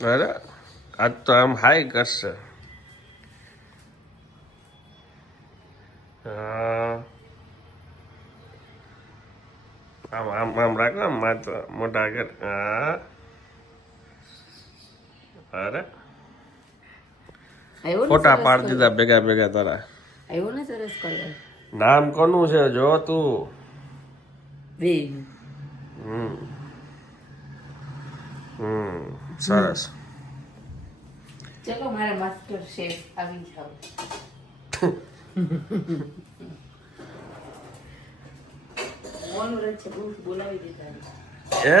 અરે આજ તો આમ હાઈ કરશે. આમ આમ આમ રાખો આમ માથું મોટા કર. અરે ફોટા પાડ દીધા ભેગા ભેગા તારા. આવ્યો ને સરસ કલર. નામ કોનું છે જો તું. સરસ. ચલો મારા માસ્ટર શેફ આવી જાવ. મૌન વ્રત છે ભૂલ બોલાવી દીધા. એ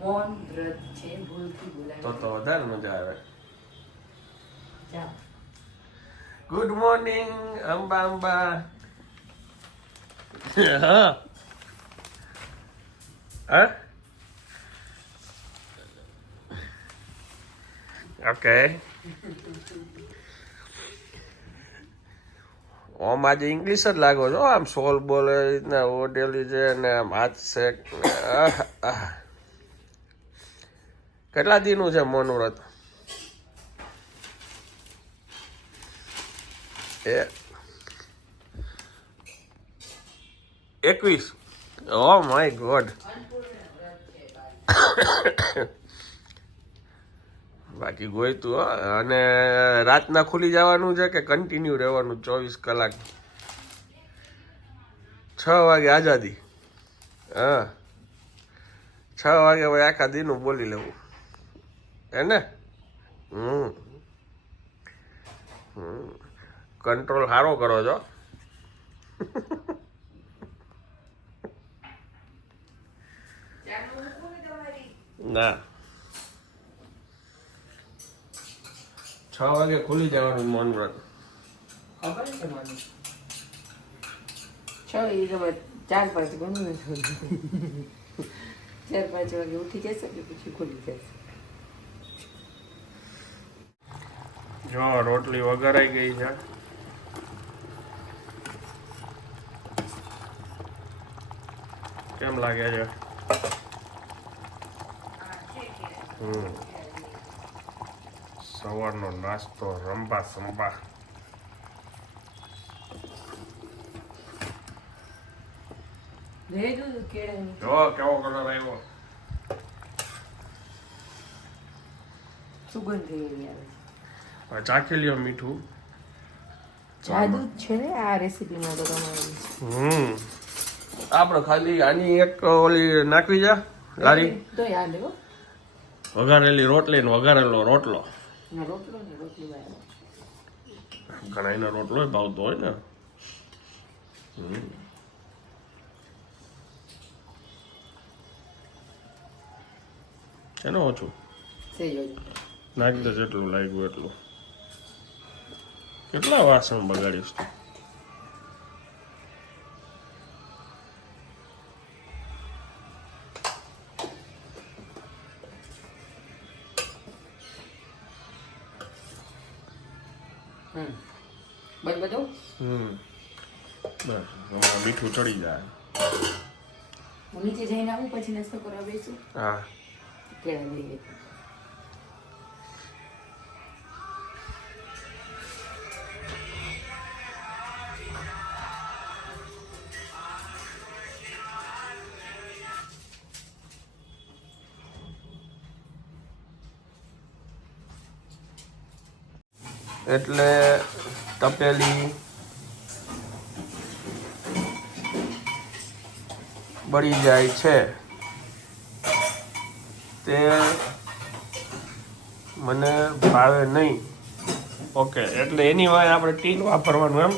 મૌન વ્રત છે ભૂલથી બોલાવી. તો વધારે મજા આવે. જાઓ. Good morning Amba Amba. હા હા ઓકે. ઓમ આજે ઇંગ્લિશ જ લાગો છો આમ સોલ બોલે રીતના ઓડેલી છે ને આમ હાથ શેક. કેટલા દિનનું છે મૌન વ્રત? એ 21. Oh my God. બાકી ગોઈતું હો. અને રાતના ખુલી જવાનું છે કે કન્ટિન્યુ રહેવાનું 24 કલાક? 6 વાગે આઝાદી. હા 6 વાગે ભાઈ આખા દીનું બોલી લેવું હે ને. કંટ્રોલ સારો કરો છો. ના 6 વાગે ખુલી જવાનું મૌન વ્રત. ખબર છે મને. 6 એ તમે 4-5 ગણું ને 4-5 વાગે ઉઠી જશે કે પછી ખુલી જશે. જો રોટલી વઘારાઈ ગઈ છે. કેમ લાગે છે? સવારનો નાસ્તો રંબા સંબા. જો કેવો કલર આવ્યો. સુગંધ એવી આવે છે. ચાખી લ્યો મીઠું. જાદુ જ છે ને આ રેસીપીમાં તો તમારી. આપણે ખાલી આની એક ઓલી નાખવી છે લારી. તો યાદ હો. વઘારેલી રોટલી ને વઘારેલો રોટલો. રોટલો ને રોટલી વાળો. ઘણા એનો રોટલો ભાવતો હોય ને. એનો ઓછું નાખી દે જેટલું લાગ્યું એટલું. કેટલા વાસણ બગાડીશ તું? બધું બસ મીઠું ચડી જાય. હું નીચે જઈને આવું પછી નાસ્તો કરવા બેસું. હા કેળા લઈએ. એટલે તપેલી બળી જાય છે તે મને ભાવે નહીં. ઓકે એટલે એની વાય આપણે ટીન વાપરવાનું એમ.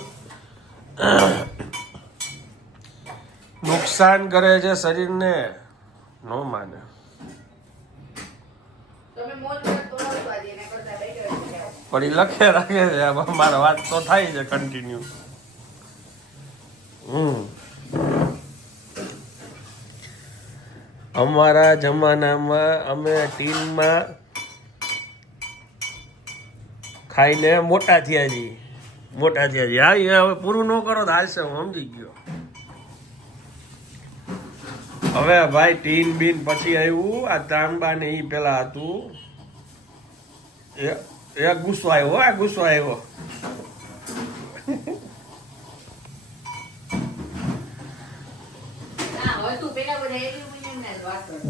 નુકસાન કરે છે શરીરને. નો માને. પણ લખે રાખે છે મારા વાત તો થાય છે કન્ટિન્યુ. અમારા જમાનામાં અમે ટીનમાં ખાઈને મોટા થયા છીએ. હા એ હવે પૂરું ન કરો તો હાલશે. હું સમજી ગયો. હવે ભાઈ ટીન બીન પછી આવ્યું આ તાંબા ને ઈ પેલા હતું એ ગુસ્સો આવ્યો આ ગુસ્સો આવ્યો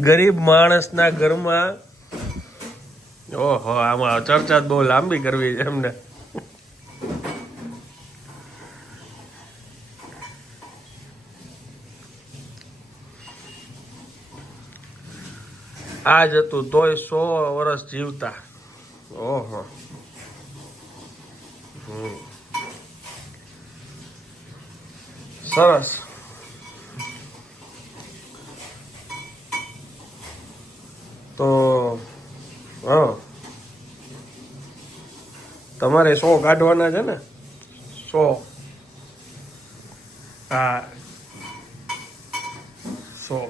ગરીબ માણસના ઘરમાં ઓહો આમાં ચર્ચા બહુ લાંબી કરવી છે એમને આ જ હતું તોય 100 વર્ષ જીવતા ઓહો સરસ તો હા તમારે 100 કાઢવાના છે ને 100 હા 100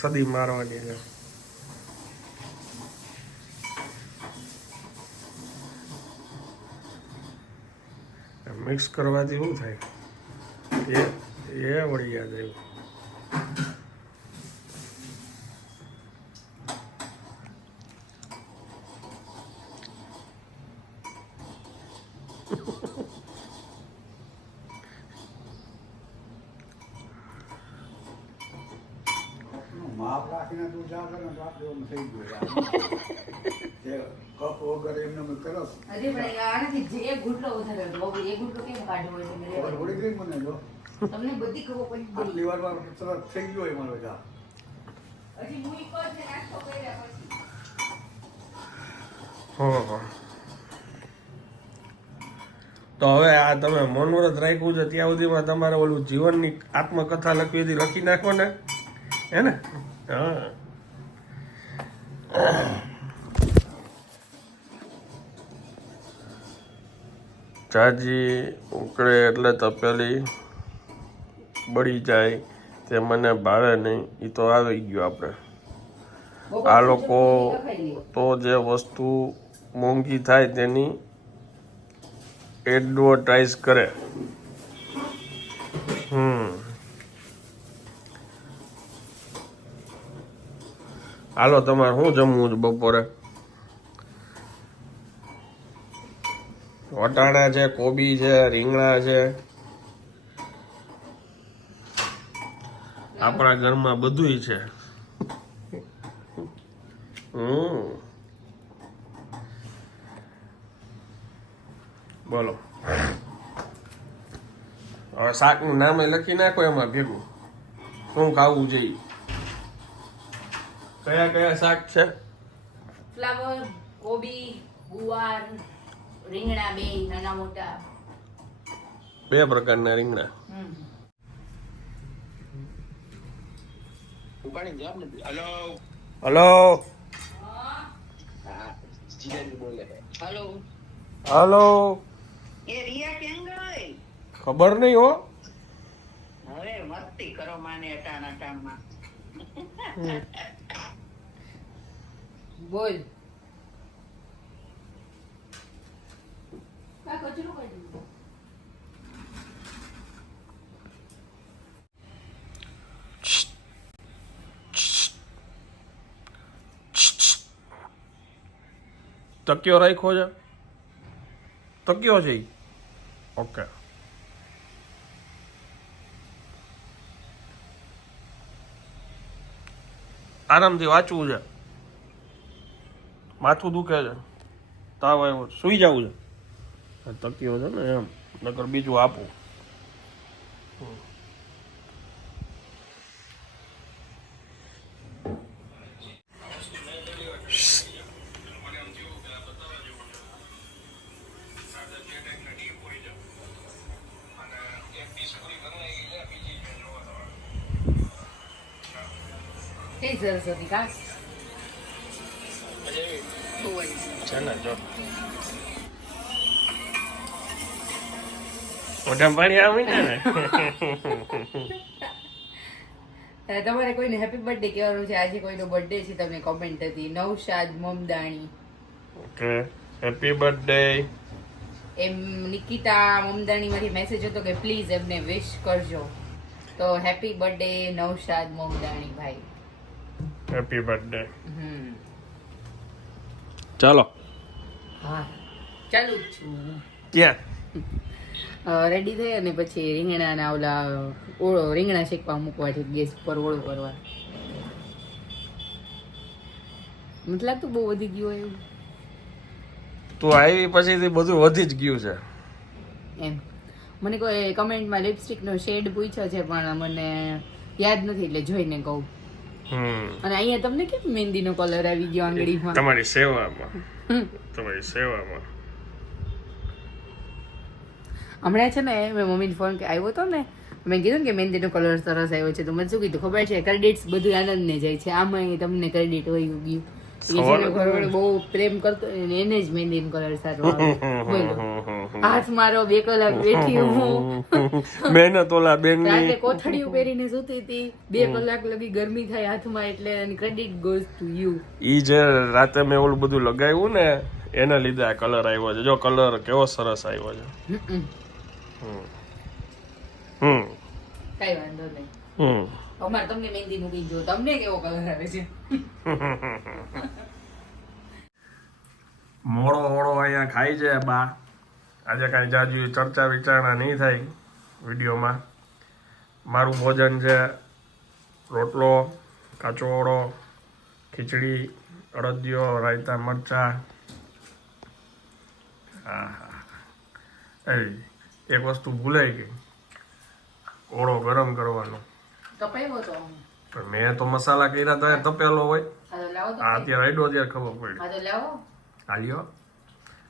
સદી મારવાની છે મિક્સ કરવાથી શું થાય એ વળી યાદ આવ્યું માપ રાખીને તું જા કરે ને રાત જેવું થઈ ગયું કપ વગર એમને મેં કરો અરે પણ આનાથી જે ગુટલો વધારે એ ગુટલો કેમ કાઢવો છે ખબર પડી ગઈ મને જો તમને બધી ખબર પડી ગઈ આટલી વારમાં તરત થઈ ગયો એ મારો જા હજી હું ઈકો છે નાસ્તો કર્યા પછી હો તો હવે આ તમે મૌનવ્રત રાખ્યું છે ત્યાં સુધીમાં તમારે ઓલું જીવનની આત્મકથા લખવી હતી લખી નાખો ને હે ને હા ચાજી ઉકળે એટલે તપેલી બળી જાય તે મને ભાવે નહીં એ તો આવી ગયું આપણે આ લોકો તો જે વસ્તુ મોંઘી થાય તેની એડવર્ટાઇઝ કરે હાલો તમારે શું જમવું છે બપોરે વટાણા છે કોબી છે રીંગણા છે આપણા ઘરમાં બધુંય છે બોલો હવે શાકનું નામ લખી નાખો એમાં ભેગું શું ખાવું જોઈએ કયા કયા શાક છે ફ્લાવર કોબી ગુવાર રીંગણા બે નાના મોટા 2 પ્રકારના રીંગણા હલો હલો હલો એ રિયા કેમ ગઈ ખબર નહીં હો હવે મસ્તી કરો માને અટાણા ટાણમાં બોલ કા કચરો કાઢી તકિયો રાખ્યો છે તકિયો છે ઈ ઓકે આરામથી વાંચવું છે માથું દુખે છે તાવ આવ્યો સુઈ જવું છે તકિયો છે ને એમ નકર બીજું આપું કઈ સરસ્વતી કા છે ને જો મોઢામાં પાણી આવી ને તમારે કોઈને હેપી બર્થડે કહેવાનું છે આજે કોઈનો બર્થડે છે તમને કોમેન્ટ હતી નૌશાદ મમદાણી ઓકે હેપી બર્થડે એમ નિકિતા મમદાણી માંથી મેસેજ હતો કે પ્લીઝ એમને વિશ કરજો તો હેપી બર્થડે નૌશાદ મોમદાણી ભાઈ. Happy birthday. હમ ચાલો હા ચાલુ જ છું. ક્યાં રેડી થઈ અને પછી રીંગણાના ઓલા રીંગણા શેકવા મૂકવા છે ગેસ પર ઓળો કરવા. મને લાગતું બહુ વધી ગયું હોય એવું તું આવી પછીથી બધું વધી જ ગયું છે. એમ. મને કોઈ કમેન્ટમાં લિપસ્ટિકનો શેડ પૂછ્યો છે પણ મને યાદ નથી એટલે જોઈને કહું. અને અહીંયા તમને કેમ મહેંદીનો કલર આવી ગયો આંગળીમાં? તમારી સેવામાં. તમારી સેવામાં. હમણાં છે ને મેં મમ્મીને ફોન આવ્યો હતો ને મેં કીધું ને કે મહેંદીનો કલર સરસ આવ્યો છે તો મને શું કીધું ખબર છે ક્રેડિટ્સ બધું આનંદને જાય છે આમાં તમને ક્રેડિટ હોય ગયું. જેને ઘરવાળો બહુ પ્રેમ કરતો હોય ને એને જ મહેંદીનો કલર સારો આવે. બોલો હાથ મારો 2 કલાક બેઠી હું મહેનત ઓલા બેન રાતે કોથળીઓ પહેરીને સૂતી હતી 2 કલાક લગી ગરમી થાય હાથમાં એટલે એની ક્રેડિટ ગોઝ ટુ યુ. ઈ જે રાતે મેં ઓલું બધું લગાવ્યું ને એના લીધે આ કલર આવ્યો છે. જો કલર કેવો સરસ આવ્યો છે. કઈ વાંધો નહીં. અમારે તમને મહેંદી મૂકી જો તમને કેવો કલર આવે છે. મોડો મોડો અહીંયા ખાઈ છે બા. આજે કાંઈ જાજુ ચર્ચા વિચારણા નહીં થાય વિડીયોમાં. મારું ભોજન છે રોટલો, કાચો ઓળો, ખીચડી, અડદિયો, રાયતા, મરચાં. હા હા એક વસ્તુ ભૂલાઈ ગઈ, ઓળો ગરમ કરવાનો. તપાયો તો પણ મેં તો મસાલા કર્યા તો એ તપેલો હોય. લાવો તો આ અત્યારે આઈડો ત્યારે ખબર પડી. હા તો લાવો હાલ્યો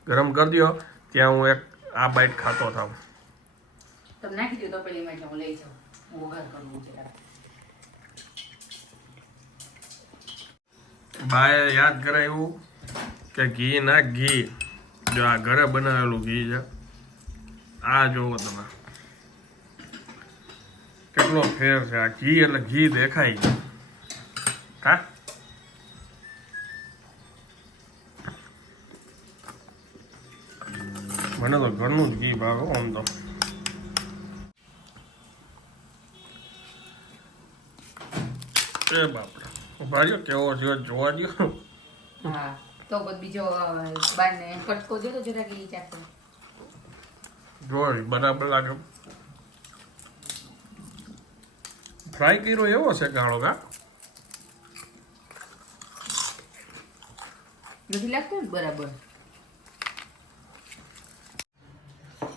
ગરમ કરી દો ત્યાં હું એક આ બાઈટ ખાતો થાવ. તમે નાખી દો તપેલીમાં એટલે હું લઈ જાઉં વઘાર કરવું છે. બાએ યાદ કરાવ્યું કે ઘી ના ઘી જો આ ઘરે બનાવેલું ઘી છે. આ જોવો તમે કેટલો ફેર છે. આ ઘી એટલે ઘી દેખાય છે. હા મને તો ઘરનું જ ઘી ભાવે આમ તો. એ બાપડા ઉભા રહ્યો કેવો છે જોવા દો. હા તો પછી બીજો બારને કટકો જો તો જરા કે ચાખો જોઈ બરાબર લાગે. ફ્રાય કર્યો એવો છે ગાળો કા નથી લાગતું ને બરાબર.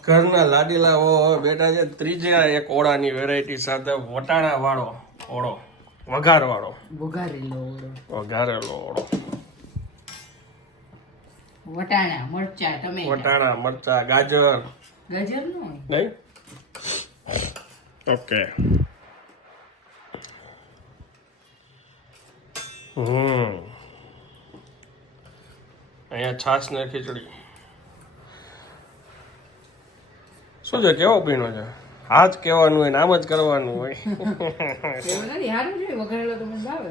ઘરના લાડીલા બેટા છે. ત્રીજા એક ઓળાની વેરાયટી સાથે વટાણા વાળો ઓળો, વઘાર વાળો, વઘારેલો ઓળો, વઘારેલો ઓળો, વટાણા મરચા ટમેટા, વટાણા મરચા ગાજર ગાજર નો નહીં. ઓકે અહીંયા છાશ ને ખીચડી. શું છે કેવો પીણો છે? હાથ કહેવાનું હોય ને આમ જ કરવાનું હોય. એવું નથી સારું છે વઘારેલો તો મને ભાવે.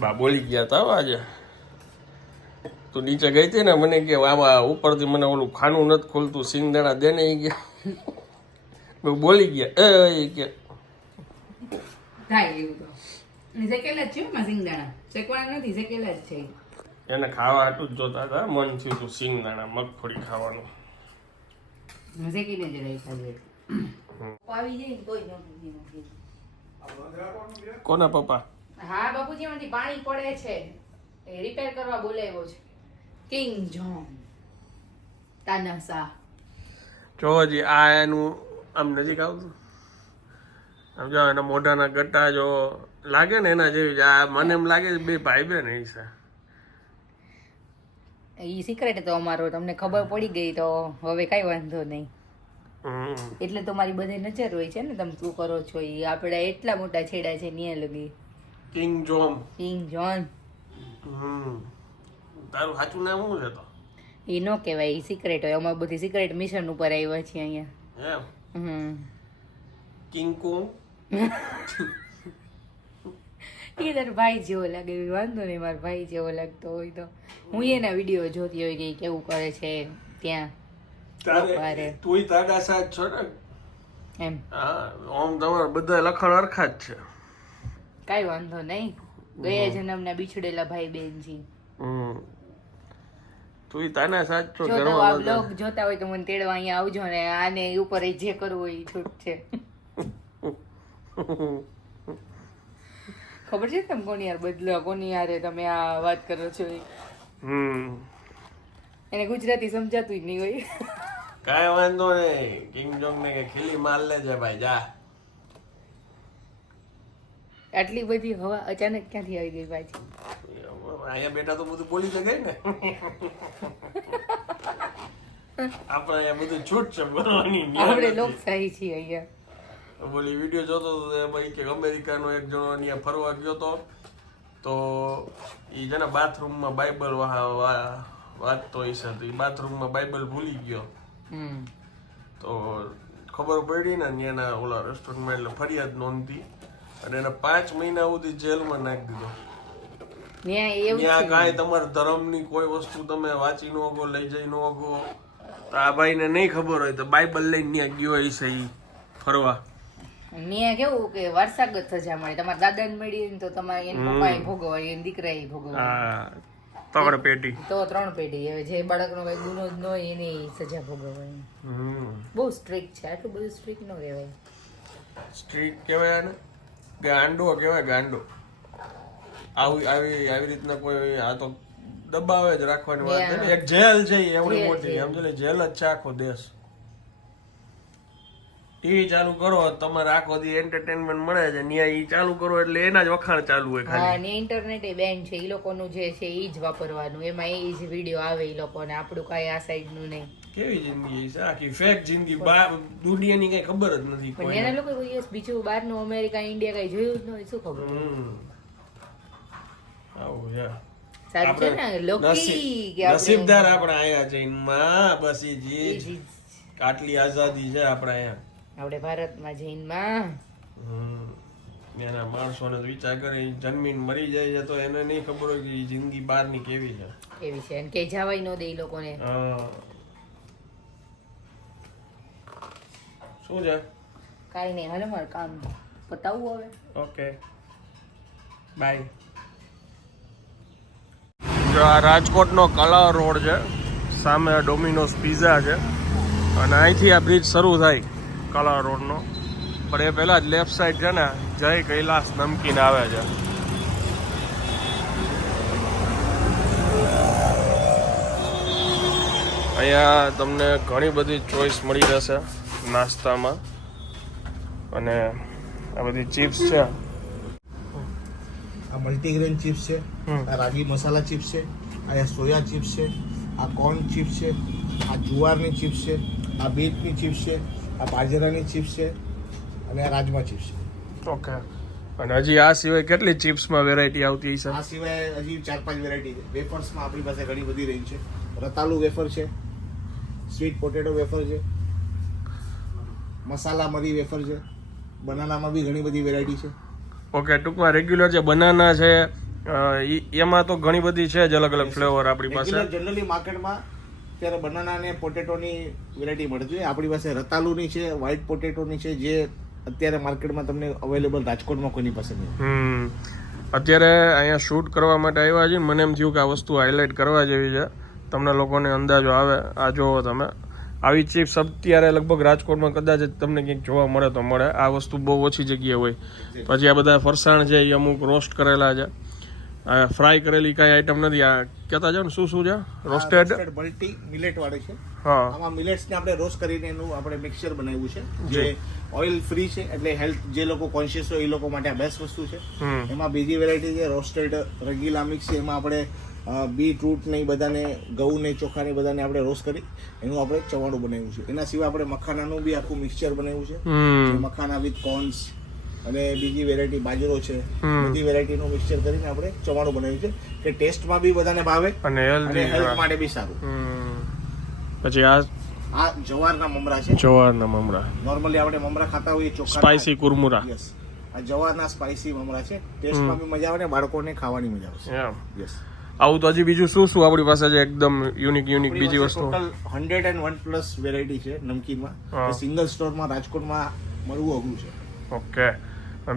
બા બોલી ગયા તા આજે. તું નીચે ગઈ હતી ને મને કે આમાં ઉપરથી મને ઓલું ખાનું નથી ખોલતું સિંગદાણા દે ને ગયા. બોલી ગયા એ કે થાય એવું તો શેકેલા જ છે માં સિંગદાણા શેકવાના નથી શેકેલા જ છે. એને ખાવા આટલું જ જોતા હતા. મન થયું તું સિંગદાણા મગફળી ખાવાનું. શેકીને જ રહી ખાલી આવી જાય તોય નથી. કોના પપ્પા? હા બાપુજી માંથી પાણી પડે છે રિપેર કરવા બોલાવ્યો છે. કિંગ જોન તાનાસા જો હજી આ એનું આમ નજીક આવતું આમ જો એના મોઢાના ગટ્ટા જો લાગે ને એના જેવી જ આ મને એમ લાગે બે ભાઈ બેન એ છે. ઈ સિક્રેટ તો અમારો તમને ખબર પડી ગઈ તો હવે કઈ વાંધો નહીં. એટલે તો મારી બધે નજર હોય છે ને તમે શું કરો છો એ આપડા એટલા મોટા છેડા છે ન્યા લગી. King John. કિંગ જોન તારું સાચું નામ શું છે તો? એ નો કહેવાય ઈ સિક્રેટ હોય. અમારે બધી સિક્રેટ મિશન ઉપર આવ્યા છીએ અહીંયા. એમ કિંગ કોંગ એ તારો ભાઈ જેવો લાગે વાંધો નહીં. મારો ભાઈ જેવો લાગતો હોય તો હું એના વિડીયો જોતી હોય કે કેવું કરે છે ત્યાં તારે તુંય તાડા સાથ છો ને એમ હા આમ તમારે બધા લખણ અરખા જ છે કાઈ વાંધો નહીં ગયા જન્મના બિછડેલા ભાઈ બેન છે તુંય તાના સાથ છો જો તો આ ઘરમાં બ્લોગ જોતા હોય તો મને તેડવા અહીંયા આવજો ને આને ઉપર જે કરવું હોય એ છૂટ છે ખબર છે તમે કોની યાર બદલો કોની યારે તમે આ વાત કરો છો એ? એને ગુજરાતી સમજાતું જ નહીં હોય કાંઈ વાંધો નહીં કિંગ જોંગ ને કે ખીલી માર લેજે ભાઈ જા આટલી બધી હવા અચાનક ક્યાંથી આવી ગઈ પાછી અહીંયા બેઠા તો બધું બોલી શકાય ને આપણે અહીંયા બધું છૂટ છે બોલવાની આપણે લોકશાહી છીએ અહીંયા બોલી વિડીયો જોતો હતો એમાં ઈ કે અમેરિકાનો એક જણો અહીંયા ફરવા ગયો તો એ છે ને બાથરૂમમાં બાઇબલ વાંચતો હશે તો એ બાથરૂમમાં બાઇબલ ભૂલી ગયો તો ખબર પડી ને એના ઓલા રેસ્ટોરન્ટમાં એટલે ફરિયાદ નોંધી અને એને 5 મહિના સુધી જેલમાં નાખી દીધો ત્યાં કાંઈ તમારા ધર્મની કોઈ વસ્તુ તમે વાંચી ન શકો લઈ જઈ ન શકો તો આ ભાઈને નહીં ખબર હોય તો બાઇબલ લઈને ત્યાં ગયો હશે ઈ ફરવા ન્યા કેવું કે વારસાગત સજા મળે તમારા દાદાને મળી ને તો તમારે એના પપ્પાએ ભોગવાય એના દીકરાએ ભોગવાય હા તગડ પેટી તો 3 પેઢી હવે જે બાળકનો કઈ ગુનો જ ન હોય એની સજા ભોગવવાની બહુ સ્ટ્રિક્ટ છે આટલું બધું સ્ટ્રિક્ટ ન કહેવાય સ્ટ્રીટ કહેવાય ને ગાંડો કહેવાય ગાંડો આવી રીતના કોઈ આ તો દબાવે જ રાખવાની વાત છે ને એક જેલ છે એવડી મોટી સમજો ને જેલ જ છે આખો દેશ ટીવી ચાલુ કરો તમારે આખો દી એન્ટરટેનમેન્ટ મળે છે ન્યા ઈ ચાલુ કરો એટલે એના જ વખાણ ચાલુ હોય હા ખાલી ને ઇન્ટરનેટ એ બેન છે ઈ લોકોનું જે છે ઈ જ વાપરવાનું એમાં એ જ વિડીયો આવે ઈ લોકોને આપણું કાંઈ આ સાઈડ નું નહીં કેવી જિંદગી છે આખી ફેક જિંદગી દુનિયાની કઈ ખબર જ નથી પણ એના લોકો કોઈ દિવસ બીજું બહારનું અમેરિકા ઇન્ડિયા કઈ જોયું જ ન હોય શું ખબર આવું યાર સારું છે ને લોકી કે નસીબદાર આપણે આયા જૈનમાં બસ ઈ જી આટલી આઝાદી છે આપણે અહીંયા આપણે ભારતમાં જૈનમાં એના માણસોને વિચાર કરે જન્મીન મરી જાય છે તો એને નહીં ખબર હોય કે જિંદગી બહારની કેવી છે એવી છે અને કે જવાય ન દે ઈ લોકોને શું છે કાઈ નહીં હાલે મારે કામ પતાવવું હવે ઓકે બાય જો આ રાજકોટનો કલા રોડ છે સામે ડોમિનોઝ પિઝા છે અને અહીંથી આ બ્રિજ શરૂ થાય કલા રોડનો પણ એ પહેલા જ લેફ્ટ સાઈડ છે ને જય કૈલાસ નમકીન આવે છે અહીંયા તમને ઘણી બધી ચોઈસ મળી રહેશે નાસ્તામાં અને આ બધી ચિપ્સ છે આ મલ્ટીગ્રેન ચિપ્સ છે આ રાગી મસાલા ચિપ્સ છે આ સોયા ચિપ્સ છે આ કોર્ન ચિપ્સ છે આ જુવારની ચિપ્સ છે આ બીટની ચિપ્સ છે આ બાજરાની ચિપ્સ છે અને આ રાજમા ચિપ્સ છે ઓકે અને હજી આ સિવાય કેટલી ચિપ્સમાં વેરાયટી આવતી હશે આ સિવાય હજી 4-5 વેરાયટી છે વેફર્સમાં આપણી પાસે ઘણી બધી રેન્જ છે રતાલુ વેફર છે સ્વીટ પોટેટો વેફર છે મસાલા મરી વેફર છે બનાનામાં બી ઘણી બધી વેરાયટી છે ઓકે ટૂંકમાં રેગ્યુલર જે બનાના છે એમાં તો ઘણી બધી છે જ અલગ અલગ ફ્લેવર આપણી પાસે જનરલી માર્કેટમાં અત્યારે બનાના અને પોટેટોની વેરાયટી મળતી હોય આપણી પાસે રતાલુની છે વ્હાઈટ પોટેટોની છે જે અત્યારે માર્કેટમાં તમને અવેલેબલ રાજકોટમાં કોઈની પાસે નહીં અત્યારે અહીંયા શૂટ કરવા માટે આવ્યા છે મને એમ થયું કે આ વસ્તુ હાઇલાઇટ કરવા જેવી છે તમને લોકોને અંદાજો આવે આ જોવો તમે આવી ચિપ્સ અત્યારે લગભગ રાજકોટમાં કદાચ તમને ક્યાંક જોવા મળે તો મળે આ વસ્તુ બહુ ઓછી જગ્યાએ હોય પછી આ બધા ફરસાણ છે એ અમુક રોસ્ટ કરેલા છે આ ફ્રાય કરેલી કાંઈ આઈટમ નથી આ કહેતા જાવ ને શું છે રોસ્ટેડ મલ્ટી મિલેટ વાળી છે હા આમાં મિલેટ્સને આપણે રોસ્ટ કરીને એનું આપણે મિક્સચર બનાવ્યું છે જે ઓઇલ ફ્રી છે એટલે હેલ્થ જે લોકો કોન્શિયસ હોય એ લોકો માટે આ બેસ્ટ વસ્તુ છે એમાં બીજી વેરાયટી છે રોસ્ટેડ રગીલા મિક્સ છે એમાં આપણે બીટરૂટ ને બધાને ઘઉં ને ચોખા ને બધાને આપણે રોસ્ટ કરી એનું આપણે ચવાણું બનાવ્યું છે એના સિવાય આપણે મખાનાનું બી આખું મિક્સચર બનાવ્યું છે મખાના વિથ કોર્ન્સ અને બીજી વેરાયટી બાજરો છે બધી વેરાયટીનું મિક્સચર કરીને આપણે ચવાણું બનાવ્યું છે કે ટેસ્ટમાં બી બધાને ભાવે અને હેલ્થ માટે બી સારું પછી આ જવારના મમરા છે જવારના મમરા નોર્મલી આપણે મમરા ખાતા હોઈએ ચોખા સ્પાઈસી કુરમુરા યસ આ જવારના સ્પાઈસી મમરા છે ટેસ્ટમાં બી મજા આવે ને બાળકોને ખાવાની મજા આવશે યસ આવું તો હજી બીજું શું શું આપણી પાસે છે એકદમ યુનિક બીજી વસ્તુ? ટોટલ 101+ વેરાયટી છે નમકીનમાં. હા. સિંગલ સ્ટોરમાં રાજકોટમાં મળવું અઘરું છે. ઓકે,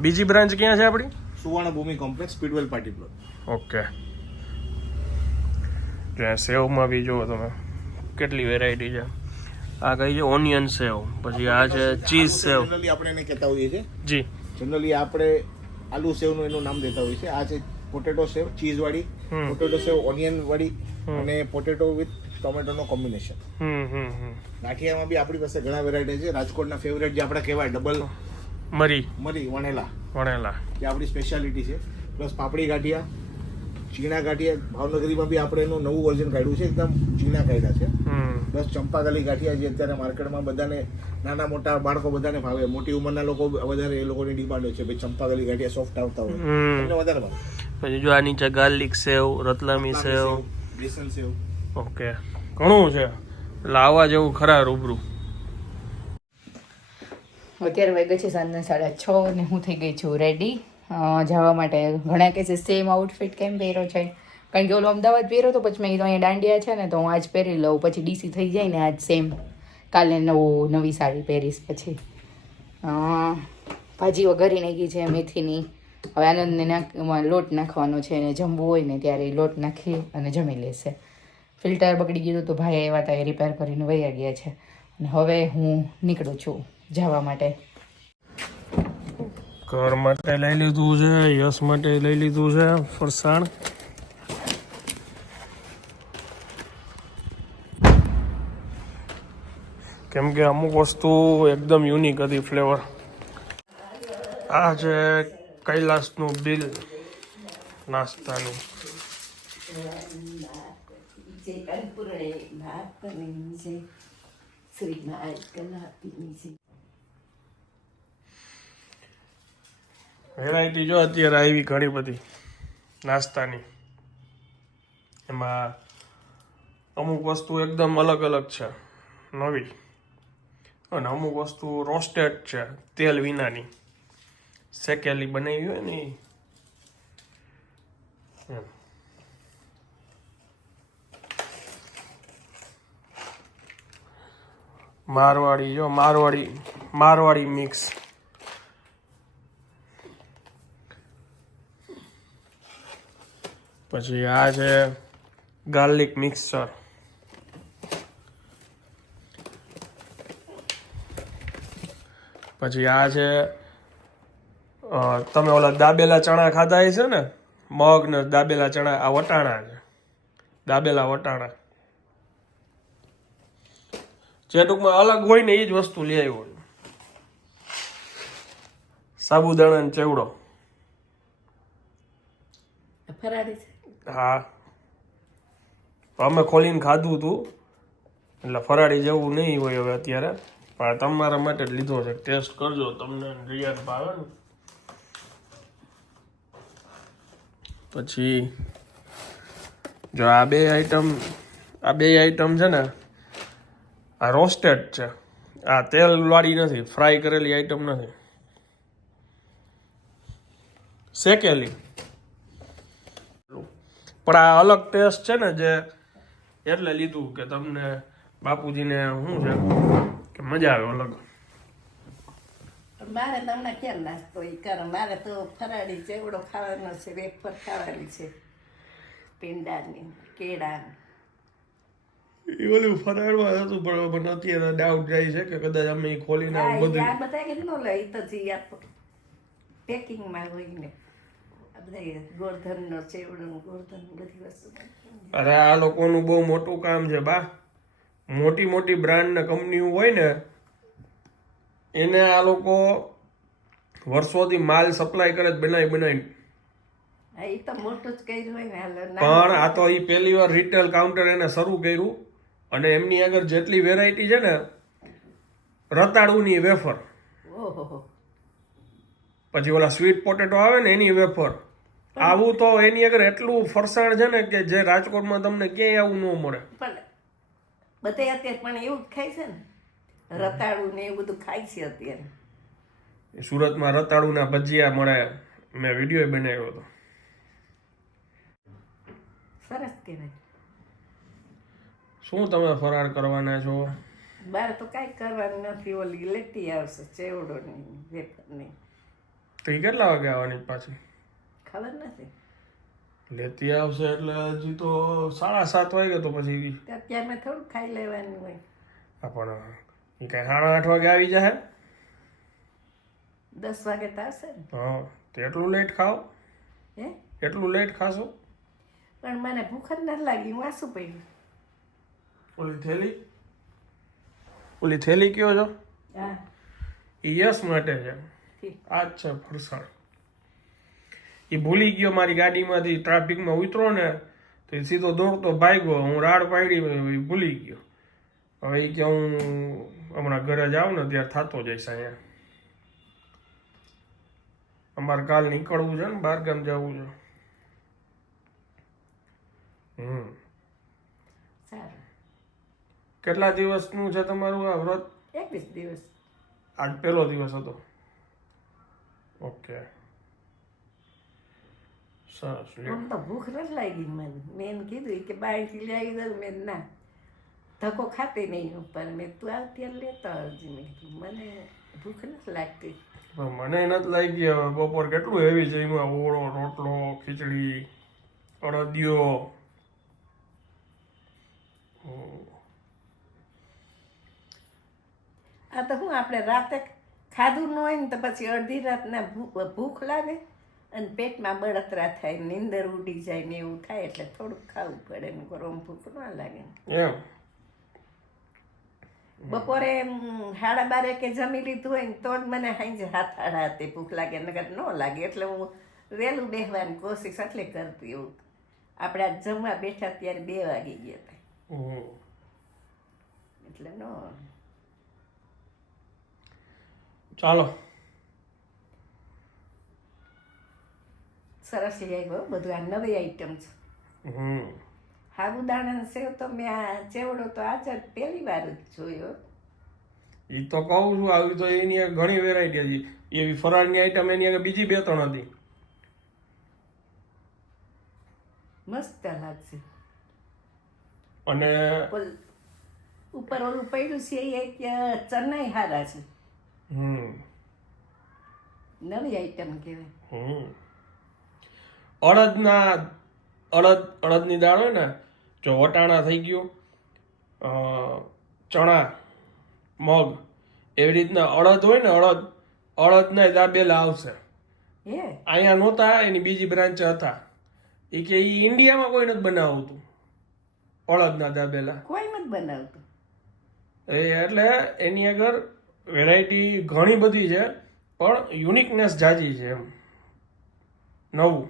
બીજી બ્રાન્ચ ક્યાં છે આપણી? Suvarna Bhumi complex, Speedwell party plot. Okay, ત્યાં સેવમાં બી જુઓ તમે કેટલી વેરાયટી છે. આ કઈ છે? ઓનિયન સેવ, પછી આ છે ચીઝ સેવ. જનરલી આપણે એને કહેતા હોઈએ છીએ. જી, જનરલી આપણે આલુ સેવનું એનું નામ દેતા હોઈએ છીએ. આ છે પોટેટો સેવ, ચીઝ વાળી, પોટેટો સેવ ઓનિયન વાળી અને પોટેટો વિથ ટોમેટોનો કોમ્બિનેશન. ગાંઠિયામાં બી આપણી પાસે ઘણા વેરાયટી છે. રાજકોટના ફેવરેટ જે આપણે કહેવાય ડબલ મરી વણેલા, વણેલા, જે આપણી સ્પેશિયાલિટી છે. પ્લસ પાપડી ગાંઠિયા, ચીણા ગાંઠિયા. ભાવનગરીમાં બી આપણે એનું નવું વર્ઝન કાઢ્યું છે, એકદમ ચીણા કાઢ્યા છે. પ્લસ ચંપાગલી ગાંઠિયા જે અત્યારે માર્કેટમાં બધાને, નાના મોટા બાળકો બધાને ભાવે. મોટી ઉંમરના લોકો વધારે એ લોકોની ડિમાન્ડ હોય છે ભાઈ ચંપાગલી ગાંઠિયા સોફ્ટ આવતા હોય એટલે વધારે ભાવે. પછી જો આ નીચે ગાર્લિક સેવ, રતલામી સેવ, બેસન સેવ. ઓકે, ઘણું છે. એટલે આવવા જેવું ખરા રૂબરૂ. અત્યારે વાગ્યા છે સાંજના 6:30 અને હું થઈ ગઈ છું રેડી જવા માટે. ઘણા કહે છે સેમ આઉટફિટ કેમ પહેરો છે, કારણ કે ઓલો અમદાવાદ પહેરો તો પછી મેં કીધું અહીંયા દાંડિયા છે ને તો હું આજ પહેરી લઉં, પછી ડીસી થઈ જાય ને આજ સેમ, કાલે નવી સાડી પહેરીશ. પછી ભાજી વઘારી નાખી છે મેથીની. હવે આનંદને લોટ નાખવાનો છે અને જમવું હોય ને ત્યારે લોટ નાખી અને જમી લેશે. ફિલ્ટર બગડી ગયું તો ભાઈ આવ્યા હતા, એ રિપેર કરીને વયા ગયા છે. અને હવે હું નીકળું છું જવા માટે. ઘર માટે લઈ લીધું છે, યશ માટે લઈ લીધું છે ફરસાણ. કેમ કે અમુક વસ્તુ એકદમ યુનિક હતી ફ્લેવર. આ છે કૈલાસનું બિલ નાસ્તાનું. વેરાયટી જો અત્યારે આવી ઘણી બધી નાસ્તાની. એમાં અમુક વસ્તુ એકદમ અલગ અલગ છે, નવી, અને અમુક વસ્તુ રોસ્ટેડ છે, તેલ વિનાની, શેકેલી બનાવી હોય ને એમ. મારવાડી જો, મારવાડી મિક્સ. પછી આ છે ગાર્લિક મિક્સર. પછી આ છે તમે ઓલા દાબેલા ચણા ખાધા હશે ને, મગ ને દાબેલા ચણા, આ વટાણા છે, દાબેલા વટાણા. જે ટૂંકમાં અલગ હોય ને એ જ વસ્તુ લઈ આવ્યો. સાબુદાણા ને ચેવડો. હા, અમે ખોલીને ખાધું હતું એટલે ફરાળી જેવું નહીં હોય હવે અત્યારે, પણ તમારા માટે જ લીધો છે. ટેસ્ટ કરજો, તમને રિયાન ભાવે ને. પછી જો આ બે આઈટમ છે ને, આ રોસ્ટેડ છે, આ તેલવાળી નથી, ફ્રાય કરેલી આઈટમ નથી, શેકેલી. પણ આ અલગ ટેસ્ટ છે ને, જે એટલે લીધું કે તમને બાપુજીને શું છે કે મજા આવે અલગ. મારે તમને ક્યાં નાસ્તો એ કરો, મારે તો ફરાળી ચેવડો ખાવાનો છે, વેફર ખાવાની છે, પીંડાની, કેળાની. એ ઓલું ફરાળમાં હતું પણ અત્યારે ડાઉટ જાય છે કે કદાચ અમે ખોલીને આ બધું. આ બધા કે ન લે, એ તો જી પેકિંગમાં હોય ને બધા ગોરધનનો ચેવડો, ગોરધન બધી વસ્તુ. અરે આ લોકોનું બહુ મોટું કામ છે બા. મોટી મોટી બ્રાન્ડ ને કંપનીઓ હોય ને એને આ લોકો વર્ષોથી માલ સપ્લાય કરે જ બનાવી. હા, એ તો મોટું જ કર્યું હોય ને હાલો. પણ આ તો એ પહેલી વાર રિટેલ કાઉન્ટર એને શરૂ કર્યું, અને એમની આગળ જેટલી વેરાયટી છે ને, રતાળુની વેફર, ઓહો, પછી ઓલા સ્વીટ પોટેટો આવે ને એની વેફર, આવું તો એની આગળ એટલું ફરસાણ છે ને કે જે રાજકોટમાં તમને ક્યાંય આવું ન મળે. પણ બધે અત્યારે પણ એવું જ ખાય છે ને, રતાળું ને એવું બધું ખાય છે અત્યારે. સુરતમાં રતાળુના ભજીયા મળે, મેં વિડીયો બનાવ્યો હતો. સરસ કહેવાય. શું તમે ફરાળ કરવાના છો? બાર તો કાંઈ કરવાનું નથી, ઓલી લેતી આવશે ચેવડો ની વેફર ની. તો એ કેટલા વાગે આવવાની પાછી? ખબર નથી, લેતી આવશે એટલે હજી તો 7:30 વાગે, તો પછી તો અત્યારમાં થોડું ખાઈ લેવાનું હોય. પણ એ કાંઈ 8:30 વાગે આવી જાય. 10 વાગે તો આવશે ને. હા, તો એટલું લેટ ખાઓ? હે એટલું લેટ ખાશો? પણ મને ભૂખ જ નથી લાગી, હું આસું પડ્યું. ઓલી થેલી કયો છો? હા એ યસ માટે છે. ઠીક. આ જ છે ફરસાણ. એ ભૂલી ગયો મારી ગાડીમાંથી, ટ્રાફિકમાં ઉતરો ને તો એ સીધો દોડતો ભાગ્યો. હું રાડ પાડી, એ ભૂલી ગયો. હવે એ કે હું હમણાં ઘરે જાઉં ને ત્યારે થતો જઈશ. અહીંયા અમારે કાલ નીકળવું છે ને, બહારગામ જવું છે. સારું. કેટલા દિવસનું છે તમારું આ વ્રત? 21 દિવસ. આજ પહેલો દિવસ હતો. ઓકે, સરસ. લ્યો. આમ તો ભૂખ નથી લાગી મને. મેં એને કીધું કે બહારથી લઈ આવી દઉં. મેં ના ધક્કો ખાતી નહીં હું, પણ મેં તું આવ ત્યારે લેતો આવજે. મેં કીધું મને ભૂખ નથી લાગતી. પણ મને નથી લાગી. હવે બપોર કેટલું હેવી છે એમાં, ઓળો, રોટલો, ખીચડી, અડદિયો. આ તો હું આપણે રાતે ખાધું ન હોય ને તો પછી અડધી રાતના ભૂખ લાગે અને પેટમાં બળતરા થાય, નીંદર ઉડી જાય ને એવું થાય, એટલે થોડુંક ખાવું પડે ને ગરમ ભૂખ ન લાગે. એમ બપોરે 12:30 કે જમી લીધું હોય ને તો જ મને સાંજે 7:30 ભૂખ લાગે, નકર ન લાગે. એટલે હું વહેલું બેસવાની કોશિશ એટલે કરતી. એવું આપણે આજ જમવા બેઠા ત્યારે 2 વાગી ગયા હતા, એટલે ન. ચાલો. સરસ લઈ આવ્યો બધું. આ નવી આઈટમ છે. સાબુદાણા સેવ તો મેં આ ચેવડો તો આજે જ પહેલી વાર જ જોયો. એ તો કહું છું, આવી તો એની આગળ ઘણી વેરાયટી હતી. એવી ફરાળની આઈટમ એની આગળ બીજી 2-3 હતી. મસ્ત લાગશે. અને ઉપર ઓલું પડ્યું છે એ કે ચનાઈ હારા છે. નવી આઈટમ કહેવાય. અડદની દાળ હોય ને, જો વટાણા થઈ ગયું, ચણા, મગ, એવી રીતના અડદ હોય ને, અડદના દાબેલા આવશે. હે અહીંયા નહોતા, એની બીજી બ્રાન્ચ હતા. એ કે એ ઇન્ડિયામાં કોઈ નથી બનાવતું અડદના દાબેલા. કોઈ મત બનાવતું. એટલે એની આગળ વેરાયટી ઘણી બધી છે, પણ યુનિકનેસ જાજી છે એમ, નવું.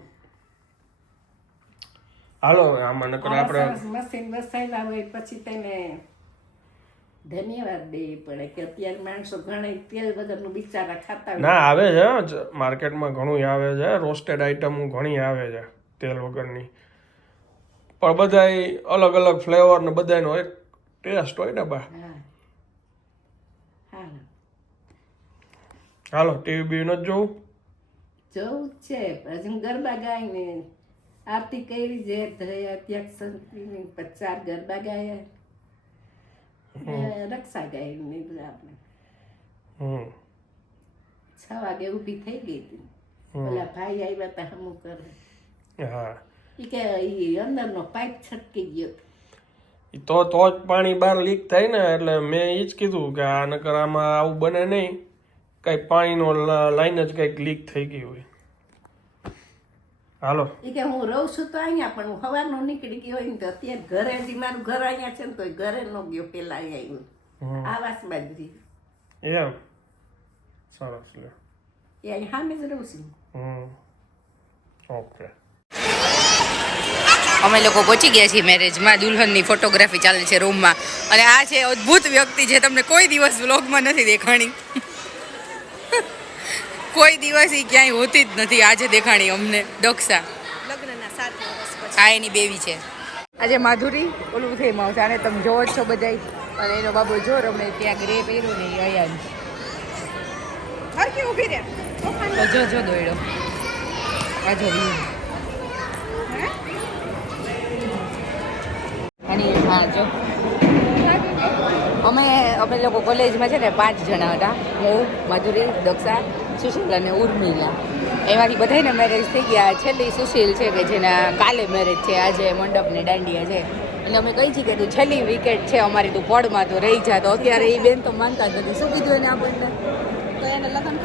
હાલો આમાં નકર આપણે મશીન વસાયેલા હોય પછી તેને ધન્યવાદ દેવી પડે કે અત્યારે માણસો ઘણા તેલ વગરનું બિચારા ખાતા હોય. ના, આવે છે માર્કેટમાં, ઘણું આવે છે. રોસ્ટેડ આઈટમ ઘણી આવે છે તેલ વગરની, પણ બધાય અલગ અલગ ફ્લેવર ને બધાનો એક ટેસ્ટ હોય ને બા. હા હા, હાલો ટીવી બી નથી જોવું? જવું જ છે. હજી હું ગરબા ગાઈને આરતી કરી છે, ત્યાગ સંતની 4 ગરબા ગાયા, રક્ષા ગાઈ ને બધા આપણે 6 વાગે ઊભી થઈ ગઈ હતી. ઓલા ભાઈ આવ્યા હતા હમું કરે. હા, એ કે અંદરનો પાઇપ છટકી ગયો. તો જ પાણી બહાર લીક થાય ને. એટલે મેં એ જ કીધું કે આ નકર આમાં આવું બને નહીં, કંઈક પાણીનો લાઈન જ કંઈક લીક થઈ ગઈ હોય. હાલો. એ કે હું રહું છું તો અહીંયા, પણ હું સવારનો નીકળી ગયો હોય ને તો અત્યારે ઘરે હજી મારું ઘર અહીંયા છે ને તો ઘરે ન ગયો, પેલા અહીંયા આવ્યું આવાસમાં જ રહી. એમ સરસ. લે એ અહીં સામે જ રહું છું. ઓકે. અમે લોકો પહોંચી ગયા છીએ મેરેજમાં. દુલ્હનની ફોટોગ્રાફી ચાલે છે રૂમમાં. અને આ છે અદ્ભુત વ્યક્તિ જે તમને કોઈ દિવસ વ્લોગમાં નથી દેખાણી. કોઈ દિવસ એ ક્યાંય હોતી જ નથી, આજે દેખાણી અમને. દક્ષા લગ્નના 7 વર્ષ પછી. આ એની બેબી છે. આજે માધુરી ઓલું થઈ આવશે, આને તમે જોવો છો બધાય. અને એનો બાબો જો રમે ત્યાં ગ્રે પહેર્યું ને અહીંયા હરકી ઊભી રહે. જો દોડ્યો. આ જો હા જો અમે લોકો કોલેજમાં છે ને 5 જણા હતા, હું, માધુરી, દક્ષા, સુશીલ અને ઉર્મિલા. એમાંથી બધાને મેરેજ થઈ ગયા. છેલ્લી સુશીલ છે કે જેના કાલે મેરેજ છે, આજે મંડપ ને દાંડિયા છે. એટલે અમે કહી છીએ કે તું છેલ્લી વિકેટ છે અમારી, તું પડમાં તો રહી જા. તો અત્યારે એ બેન તો માનતા જ નથી. શું કીધું એને આપણને? તો એને લગ્ન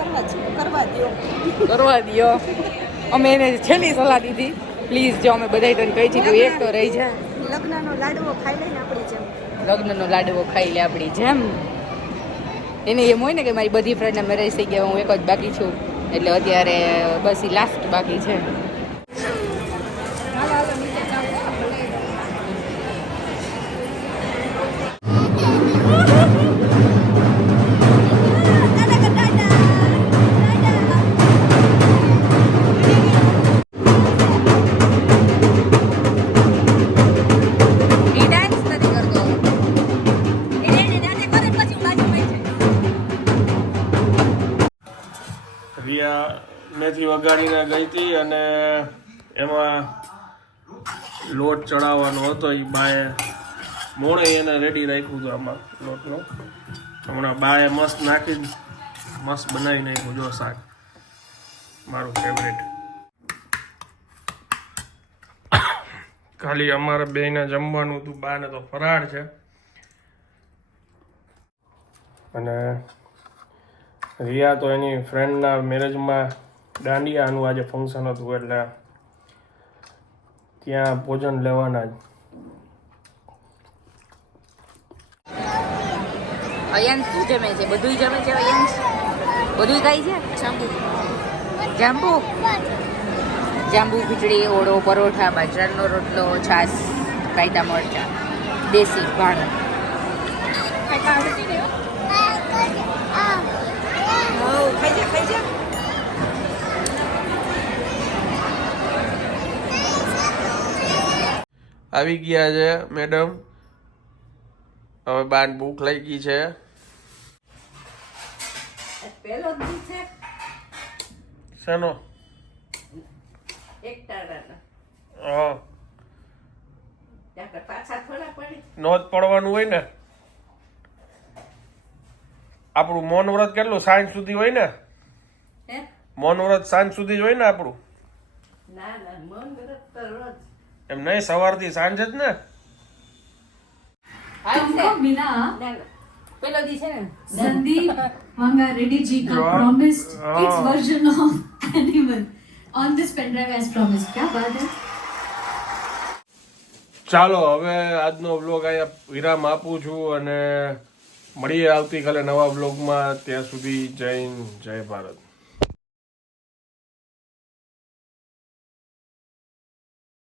કરવા દ્યો. અમે એને છેલ્લી સલાહ દીધી, પ્લીઝ જો અમે બધા તને કહી છીએ તું એક તો રહી જા. લગ્નનો લાડવો ખાઈ લઈને આપણી જેમ. લગ્નનો લાડવો ખાઈ લે આપણી જેમ. એને એમ હોય ને કે મારી બધી ફ્રેન્ડને મેરેજ થઈ ગયા, હું એક જ બાકી છું. એટલે અત્યારે બસ એ લાસ્ટ બાકી છે. રિયા મેથી વગાડીને ગઈ હતી અને એમાં લોટ ચડાવવાનો હતો. એ બાએ મોડે એને રેડી રાખ્યું હતું આમાં લોટનો. હમણાં બાએ મસ્ત નાખીને મસ્ત બનાવી નાખ્યું. જો શાક મારું ફેવરેટ. ખાલી અમારે બેને જમવાનું હતું, બાને તો ફરાળ છે. અને રિયા તો એની ફ્રેન્ડના મેરેજમાં દાંડિયાનું આજે ફંક્શન હતું એટલે ત્યાં ભોજન લેવાના જ. અયાંશ શું જમે છે? બધું જમે છે અયાંશ? બધું ખાય છે? જાંબુ ખીચડી, ઓળો, પરોઠા, બાજરાનો રોટલો, છાશ, કાયદા મરચા, દેશી ભાણું. આવી ગયા છે મેડમ. હવે બાન ભૂખ લાગી છે. પહેલો જ દી છે શેનો? એક ટાણાનો. હા, આપણે પાછા થોડા પડી. નોંધ પડવાનું હોય ને. આપણું મૌન વ્રત કેટલું સાંજ સુધી હોય ને? હે? મૌન વ્રત સાંજ સુધી જ હોય ને આપણું? ના મન વ્રત તો રોજ. એમ નહીં, સવારથી સાંજ જ ને. तुमको मिला પેલો દી છે ને संदीप Manga Reddy ji का हाँ। promised हाँ। kids version of animal on this pen drive as promised. क्या बात है? ચાલો હવે આજનો વ્લોગ અહીંયા વિરામ આપું છું અને મળીએ આવતીકાલે નવા વ્લોગમાં. ત્યાં સુધી જય હિન્દ, જય ભારત.